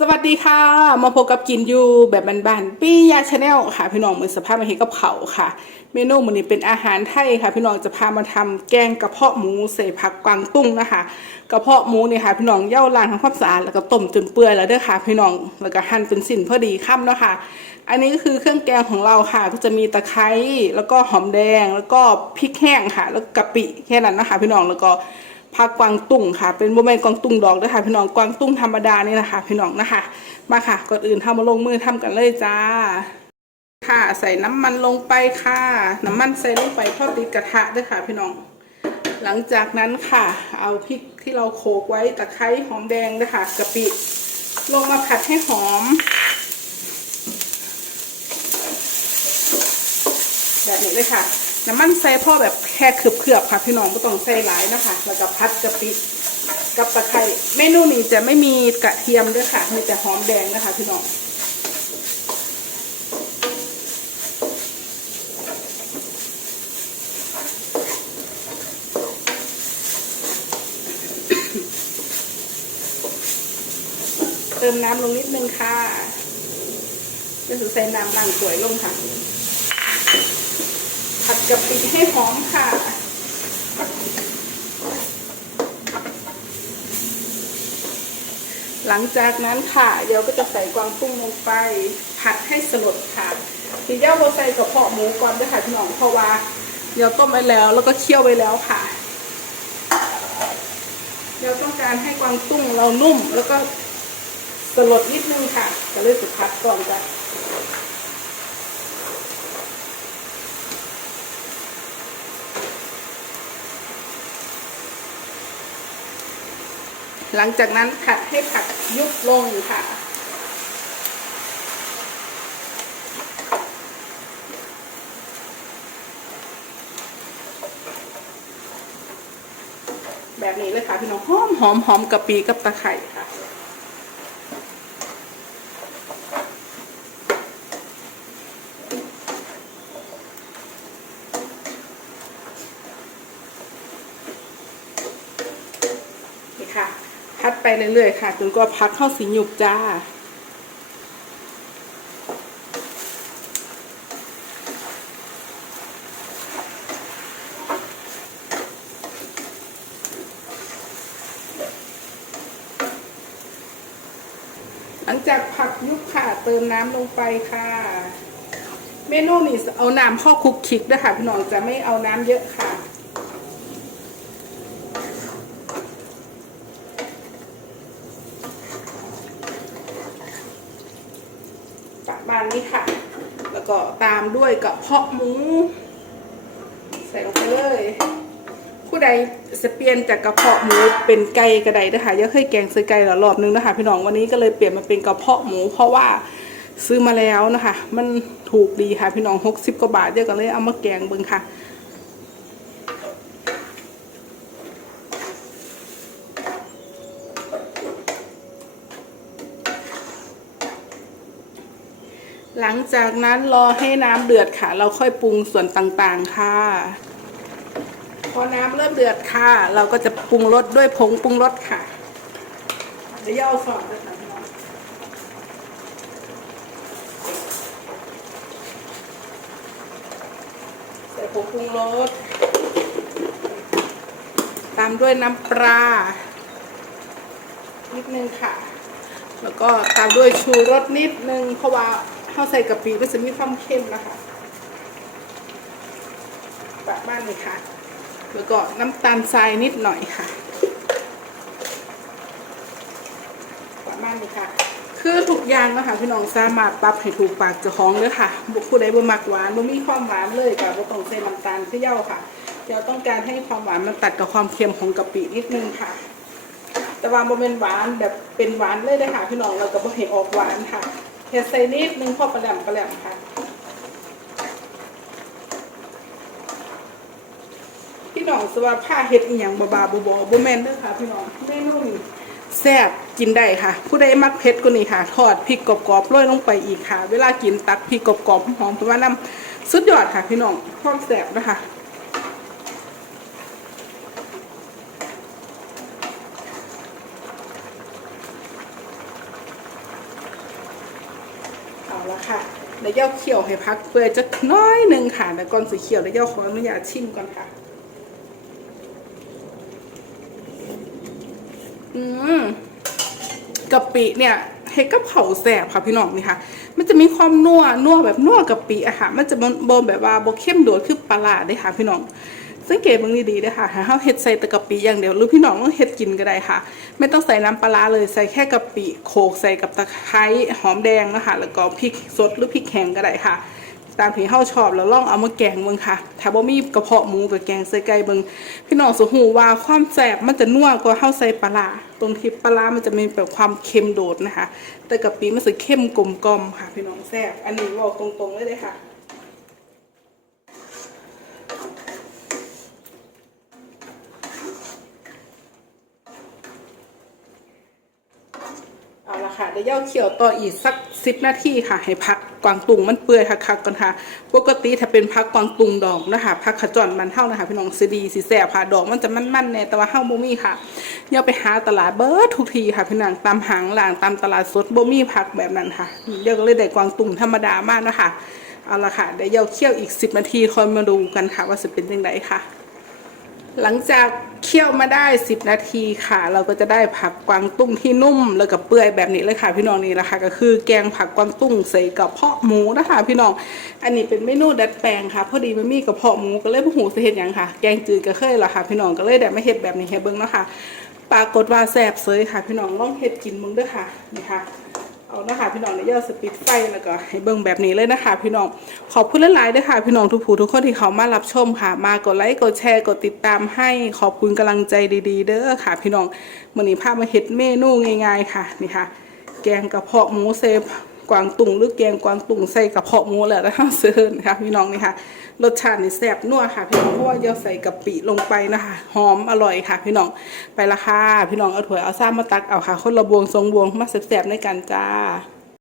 สวัสดีค่ะ มาพบกับกินอยู่แบบบ้านๆปี้ยาชาแนลค่ะ พี่น้องเหมือนสภาพมาเห็นกับเขาค่ะ เมนูมันนี้เป็นอาหารไทยค่ะ พี่น้องจะพามาทำแกงกระเพาะหมูใส่ผักกวางตุ้งนะคะ กระเพาะหมูเนี่ยค่ะ พี่น้องเย่าล้างทำความสะอาดแล้วก็ต้มจนเปื่อยแล้วเด้อค่ะ พี่น้องแล้วก็หั่นเป็นสิ่นพอดีค่ำนะค่ะอันนี้ก็คือเครื่องแกงของเราค่ะ ก็จะมีตะไคร้แล้วก็หอมแดงแล้วก็พริกแห้งค่ะ แล้วก็กะปิแค่นั้นนะคะ พี่น้องแล้วก็ ผักกวางตุ้งค่ะ เป็นโมเมนต์กวางตุ้งดอกด้วยค่ะ พี่น้องกวางตุ้งธรรมดานี่แหละคะพี่น้องนะคะมาค่ะก่อนอื่นทำมาลงมือทำกันเลยจ้า ค่ะใส่น้ำมันลงไปค่ะ น้ำมันใส่ลงไปพอดติดกระทะด้วยค่ะ พี่น้อง หลังจากนั้นค่ะ เอาพริกที่เราโขลกไว้ตะไคร้หอมแดงด้วยค่ะกะปิลงมาผัดให้หอม แบบนี้เลยค่ะ น้ำมันใส่พ่อแบบแค่เขือบๆค่ะ พี่น้องก็ต้องใส่หลายนะคะ แล้วก็พัดกะปิกับตะไคร้เมนูนี้จะไม่มีกระเทียมด้วยค่ะ มีแต่หอมแดงนะคะ พี่น้องเติมน้ำลงนิดนึงค่ะจะใส่น้ำล้างถ้วยลงค่ะ กะปิให้หอมค่ะ หลังจากนั้นค่ะเดี๋ยวก็จะใส่กวางตุ้งลงไป ผัดให้สลดค่ะทีเดียวเราใส่กระเพาะหมูก่อนด้วยค่ะพี่น้องเพราะว่าเดี๋ยวต้มไว้แล้วแล้วก็เคี่ยวไว้แล้วค่ะเดี๋ยวต้องการให้กวางตุ้งเรานุ่มแล้วก็สลดนิดนึงค่ะก็เลยสุดพัดก่อนจ้ะ หลังจากนั้นผัดให้ผักยุบลงค่ะ แบบนี้เลยค่ะพี่น้องหอมหอมหอมกะปิกับตะไคร่ค่ะ นี่ค่ะ พัด ไปเรื่อยๆค่ะจนกว่าพักเข้าสีหยุบจ้า หลังจากผักยุบค่ะเติมน้ำลงไปค่ะ เมนูนี้เอาน้ำเข้าคุกคิกด้วยค่ะพี่น้องจะไม่เอาน้ำเยอะค่ะ บ้านนี้ค่ะ แล้วก็ตามด้วยกระเพาะหมู ใส่ลงไปเลย ผู้ใดจะเปลี่ยนจากกระเพาะหมูเป็นไก่กระไดนะคะยังเคยแกงซื้อไก่หลายรอบนึงนะคะพี่น้องวันนี้ก็เลยเปลี่ยนมาเป็นกระเพาะหมู เพราะว่าซื้อมาแล้วนะคะ มันถูกดีค่ะพี่น้องหกสิบกว่าบาทเดียวกันเลยเอามาแกงเบิ่งค่ะ หลังจากนั้นรอให้น้ำเดือดค่ะ เราค่อยปรุงส่วนต่างๆค่ะ พอน้ำเริ่มเดือดค่ะ เราก็จะปรุงรสด้วยผงปรุงรสค่ะเดี๋ยวเอาสอนด้วยค่ะใส่ผงปรุงรสตามด้วยน้ำปลานิดนึงค่ะ แล้วก็ตามด้วยชูรสนิดนึงเพราะว่า ข้าวใส่กะปิก็จะมีความเข้มนะคะประมาณนี้ค่ะ แล้วก็น้ำตาลทรายนิดหน่อยค่ะปะมาณนี้ค่ะ คือทุกอย่างนะคะพี่น้องสามารถปรับให้ถูกปากเจ้าของเลยค่ะบุคคลใดบ่มักหวานบ่มีความหวานเลยค่ะบ่ต้องใส่น้ำตาลเขย่าค่ะเดี๋ยวต้องการให้ความหวานมันตัดกับความเค็มของกะปินิดนึงค่ะ แต่ว่าโมเมนหวานแบบเป็นหวานเลยนะคะพี่น้องเราก็บ่ให้ออกหวานค่ะ แค่ใส่นิดนึงพอประแหลมประแหลมค่ะพี่น้องสว่าผ้าเฮ็ดอีหยังบ่บาบ่บ่บ่แมนเด้อค่ะ พี่น้องเมนูนี้แซ่บกินได้ค่ะ ผู้ใดมักเผ็ดกว่านี้ค่ะ ทอดพริกกรอบๆโรยลงไปอีกค่ะ เวลากินตักพริกกรอบๆหอมๆเพราะว่าน้ำสุดยอดค่ะ พี่น้องความแซ่บนะคะ และค่ะเดี๋ยวเย่าเคี่ยวให้พักเปื่อยจะน้อยหนึ่งค่ะแต่ก่อนสีเคี่ยวเดี๋ยวเย่าขออนุญาตชิมก่อนค่ะ อืมกะปิเนี่ยเฮ็ดกับเผาแสบค่ะพี่น้องนี่ค่ะ มันจะมีความนัวนัวแบบนัวกะปิอะค่ะ มันจะบ่บ่แบบว่าบเข้มโดดคือปลาร้าเด้ค่ะพี่น้อง สังเกตเบิ่งดีๆเด้อค่ะถ้าเฮาเฮ็ดใส่แต่กะปิอย่างเดียวหรือพี่น้องต้องเฮ็ดกินก็ได้ค่ะ ไม่ต้องใส่น้ำปลาเลยใส่แค่กะปิโขกใส่กับตะไคร้หอมแดงนะคะแล้วก็พริกสดหรือพริกแห้งก็ได้ค่ะ ตามที่เฮาชอบแล้วลองเอามาแกงเบิ่งค่ะ ถ้าบ่มีกระเพาะหมูกับแกงใส่ไก่เบิ่งพี่น้องสิฮู้ว่าความแซ่บมันจะนัวกว่าเฮาใส่ปลาตรงที่ปลามันจะมีแบบความเค็มโดดนะคะ แต่กะปิมันสิเข้มกลมกล่อมค่ะ พี่น้องแซ่บอันนี้บอกตรงๆเลยเด้อค่ะ ละค่ะเดี๋ยวย่าเคี่ยวต่ออีกสักสิบนาทีค่ะ ให้พักกวางตุงมันเปื่อยคักๆก่อนค่ะ ปกติถ้าเป็นพักกวางตุงดอกนะคะพักขจรมันเท่านะคะพี่น้องซีดีสีแสบค่ะดอกมันจะมันๆแน่แต่ว่าเฮ้าบ่มีค่ะย่าไปหาตลาดเบิร์ดทุกทีค่ะพี่น้องตามหางหลางตามตลาดสดบ่มีผักแบบนั้นค่ะเดี๋ยวก็เลยได้กวางตุงธรรมดามากนะคะเอาละค่ะเดี๋ยวย่าเคี่ยวอีกสิบนาทีคอยมาดูกันค่ะ ว่าจะเป็นยังไงค่ะ หลังจากเคี่ยวมาได้ 10 นาทีค่ะ เราก็จะได้ผักกวางตุ้งที่นุ่ม แล้วก็เปื่อยแบบนี้เลยค่ะ พี่น้องนี่แหละค่ะก็คือแกงผักกวางตุ้งใส่กระเพาะหมูนะคะพี่น้องอันนี้เป็นเมนูดัดแปลงค่ะพอดีมันมีกระเพาะหมูก็เลยบ่หูเฮ็ดหยังค่ะ แกงจืดก็เคยและค่ะ พี่น้องก็เลยได้มาเฮ็ดแบบนี้ให้เบิ่งเนาะค่ะปรากฏว่าแซ่บเซยค่ะ พี่น้องลองเฮ็ดกินเบิ่งเด้อค่ะนี่ค่ะ เอานะคะพี่น้องเนี่ยย่อสปิดไฟแล้วก็ให้เบิ่งแบบนี้เลยนะคะพี่น้องขอบคุณหลายๆด้วยค่ะพี่น้องทุกผู้ทุกคนที่เขามารับชมค่ะ มากดไลค์กดแชร์กดติดตามให้ขอบคุณกำลังใจดีๆ เด้อค่ะ พี่น้องวันนี้พามาเฮ็ดเมนูง่ายๆค่ะนี่ค่ะ แกงกระเพาะหมูเซฟ กวางตุงหรือแกงกวางตุงใส่กระเพาะหมูแหละนะคะเซิร์นะคะพี่น้องนี่ค่ะรสชาตินี่แซ่บนัวค่ะพี่น้องเพราะว่าเราใส่กะปิลงไปนะคะหอมอร่อยค่ะ พี่น้องไปละค่ะพี่น้องเอาถั่วเอาซ่ามาตักเอาค่ะ คนละบวงทรงบวงมาแซ่บๆในกันจ้า